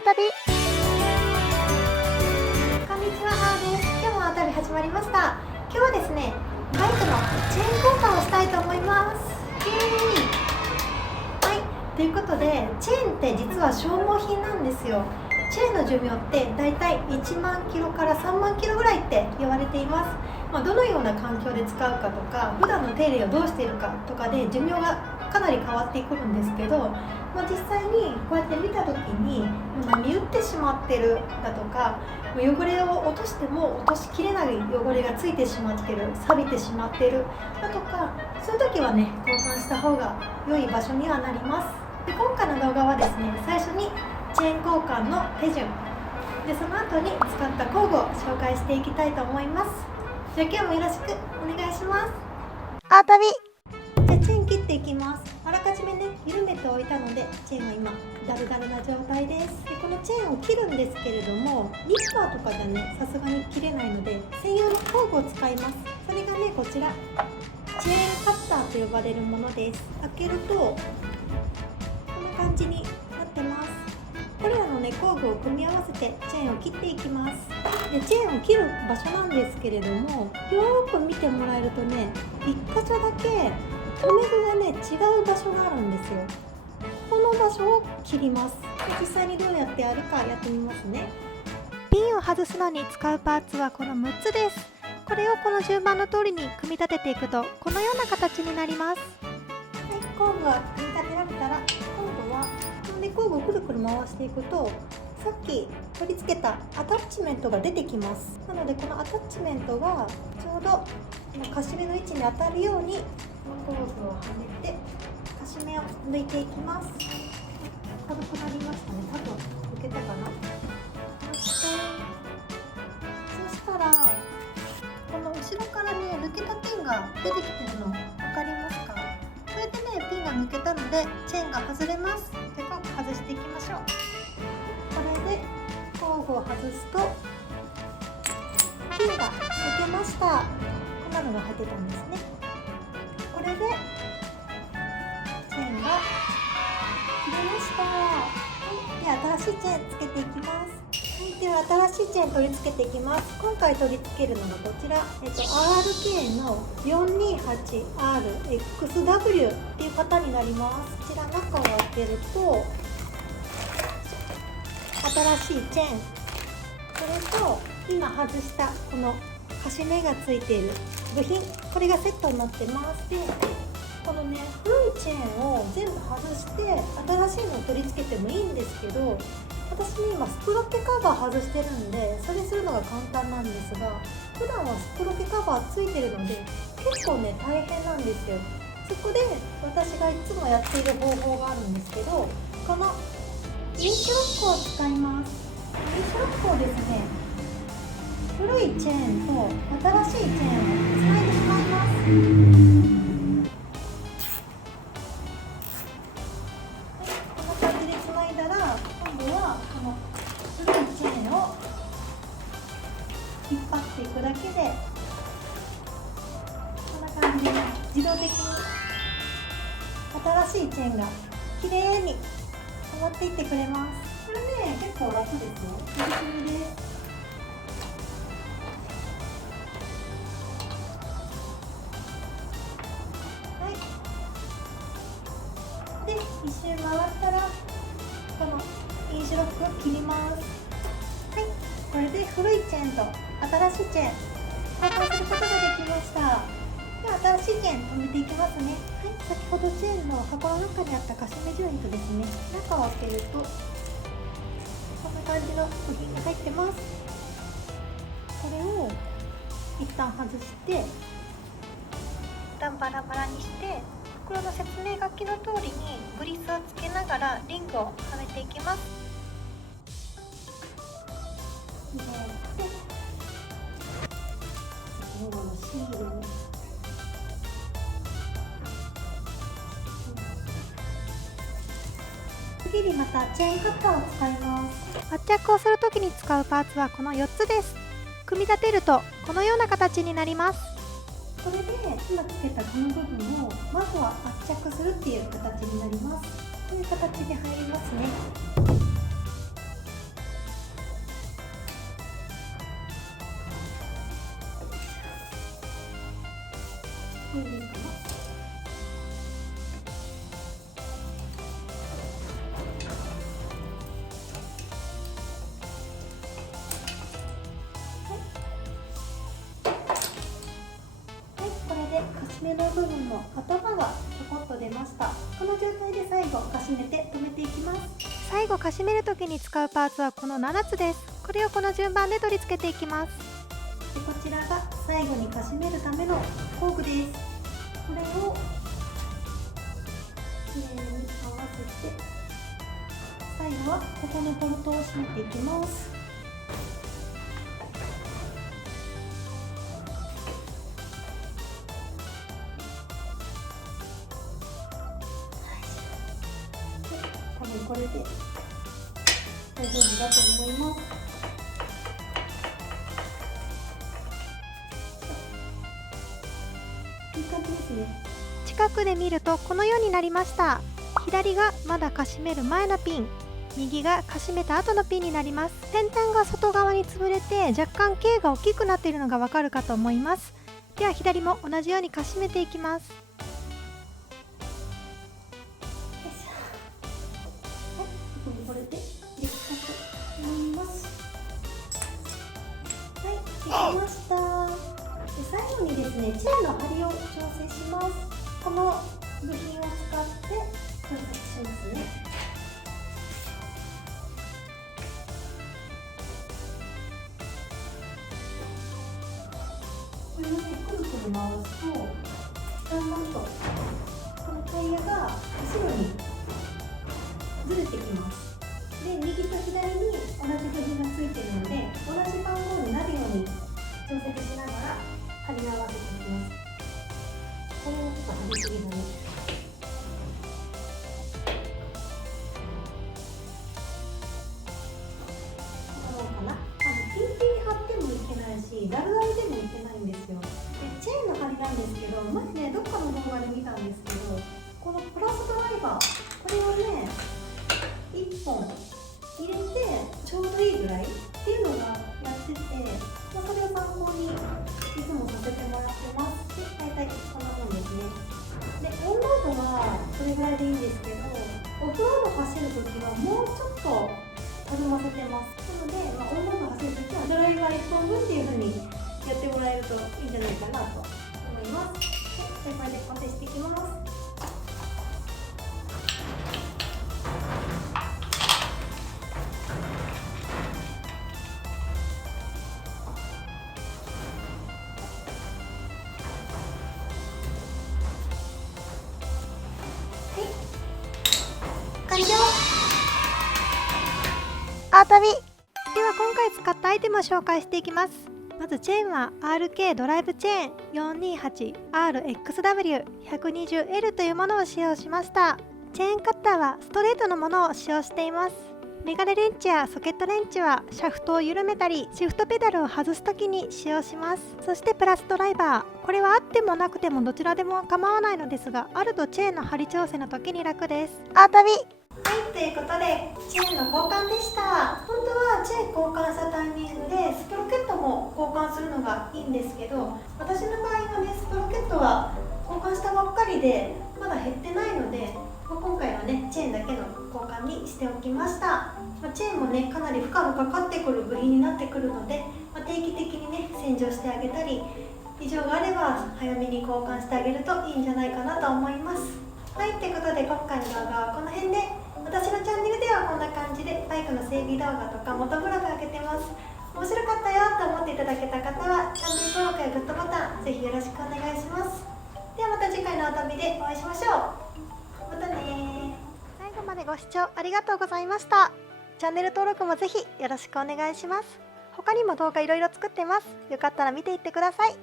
縄旅。こんにちは、あーです。今日も縄旅始まりました。今日はですね、バイクのチェーン交換をしたいと思います。はい、ということで、チェーンって実は消耗品なんですよ。チェーンの寿命ってだいたい1万キロから3万キロぐらいって言われています。どのような環境で使うかとか、普段の手入れをどうしているかとかで寿命がかなり変わってくるんですけど、実際にこうやって見た時に波打ってしまってるだとか、汚れを落としても落としきれない汚れがついてしまってる、錆びてしまってるだとか、そういう時はね、交換した方が良い場所にはなります。で、今回の動画はですね、最初にチェーン交換の手順で、その後に使った工具を紹介していきたいと思います。じゃあ今日もよろしくお願いします。縄旅。じゃあチェーン切っていきます。あらかじめね、緩めておいたのでチェーンは今ダルダルな状態です。で、このチェーンを切るんですけれども、ニッパーとかじゃね、さすがに切れないので専用の工具を使います。それがね、こちらチェーンカッターと呼ばれるものです。開けるとこんな感じになってます。これらのね、工具を組み合わせてチェーンを切っていきます。で、チェーンを切る場所なんですけれども、よーく見てもらえるとね、1箇所だけ留め具がね、違う場所があるんですよ。この場所を切ります。実際にどうやってやるかやってみますね。ピンを外すのに使うパーツはこの6つです。これをこの順番の通りに組み立てていくとこのような形になります。はい、工具が組み立てられたら、今度は工具をくるくる回していくと、さっき取り付けたアタッチメントが出てきます。なのでこのアタッチメントがちょうどカシメの位置に当たるようにこの工具をはめてカシメを抜いていきます。軽くなりましたね。多分抜けたかな。そしたらこの後ろからね、抜けたピンが出てきてるの分かりますか？こうやってね、ピンが抜けたのでチェーンが外れます。で、工具外していきましょう。これで工具を外すとピンが抜けました。こんなのが入ってたんですね。これでチェーンが切れました。はい、で、新しいチェーンつけていきます。はい、では新しいチェーン取り付けていきます。今回取り付けるのがこちら、RK の 428RXW っていう型になります。こちら中を開けると新しいチェーン、それと今外したこのカシメがついている部品、これがセットになってます。で、このね、古いチェーンを全部外して新しいのを取り付けてもいいんですけど、私ね、今スプロケカバー外してるんで、それするのが簡単なんですが、普段はスプロケカバーついてるので結構ね、大変なんですよ。そこで私がいつもやっている方法があるんですけど、このインチロックを使います。インチロックをですね、古いチェーンと新しいチェーンをつないでしまいます。こんな感じでつないだら、今度はこの古いチェーンを引っ張っていくだけで、こんな感じで自動的に新しいチェーンがきれいにはまっていってくれます。これね、結構楽ですよ。楽です。はい。で、一周回ったらこのインシュロックを切ります。はい。これで古いチェーンと新しいチェーン交換することができました。では新しいチェーン止めていきますね。はい。先ほどチェーンの箱の中にあったカシメジョイントですね。中を開けるとこんな感じの部品が入ってます。これを一旦外して一旦バラバラにして、袋の説明書きの通りにグリスをつけながらリングをはめていきます。で、最後のシールに次にまたチェーンカッターを使います。圧着をするときに使うパーツはこの4つです。組み立てるとこのような形になります。これで今つけたこの部分をまずは圧着するっていう形になります。こういう形で入りますね。これでいいかな。はい、これでカシメの部分の頭がちょこっと出ました。この状態で最後カシめて留めていきます。最後カシめる時に使うパーツはこの7つです。これをこの順番で取り付けていきます。でこちらが最後にカシめるための工具です。これをきれいに合わせて、最後はここのボルトを締めていきます。多分これで大丈夫だと思います。いい感じですね。近くで見るとこのようになりました。左がまだカシめる前のピン、右がカシめた後のピンになります。先端が外側に潰れて若干径が大きくなっているのがわかるかと思います。では左も同じようにカシめていきます。これでできたと思います。はい、できました。で最後にですね、チェーンの針を調整します。この部品を使って調節しますね。これをね、くるくる回すとだんだんとこのタイヤが後ろにずれてきます。で、右と左に同じ部品がついているので、同じ番号になるように調節しながら貼り合わせていきます。これはちょっと貼りすぎだね。どうかな。ピンピンに貼ってもいけないし、ダルダルでもいけないんですよ。で、チェーンの貼りなんですけど、前ね、どっかの動画で見たんですけど、このプラスドライバー、これをね、1本入れてちょうどいいぐらいっていうのがやってて、それを参考にいつもさせてもらってます。で、大体こんなもんですね。で、オンロードはそれぐらいでいいんですけど、オフロード走るときはもうちょっとたるませてます。なので、オンロード走るときはドライバー1本分っていう風にやってもらえるといいんじゃないかなと思います。で、これで固定していきます。完了。アータビでは今回使ったアイテムを紹介していきます。まずチェーンは RK ドライブチェーン 428RXW120L というものを使用しました。チェーンカッターはストレートのものを使用しています。メガネレンチやソケットレンチはシャフトを緩めたりシフトペダルを外すときに使用します。そしてプラスドライバー、これはあってもなくてもどちらでも構わないのですが、あるとチェーンの張り調整の時に楽です。アータビはい、ということでチェーンの交換でした。本当はチェーン交換したタイミングでスプロケットも交換するのがいいんですけど、私の場合はね、スプロケットは交換したばっかりでまだ減ってないので、今回はね、チェーンだけの交換にしておきました。チェーンもね、かなり負荷のかかってくる部品になってくるので、定期的にね、洗浄してあげたり、異常があれば早めに交換してあげるといいんじゃないかなと思います。はい、ということで今回の動画はこの辺で、私のチャンネルではこんな感じでバイクの整備動画とかモトブログ上げてます。面白かったよと思っていただけた方はチャンネル登録やグッドボタンぜひよろしくお願いします。ではまた次回のお旅でお会いしましょう。またね。最後までご視聴ありがとうございました。チャンネル登録もぜひよろしくお願いします。他にも動画いろいろ作ってます。よかったら見ていってください。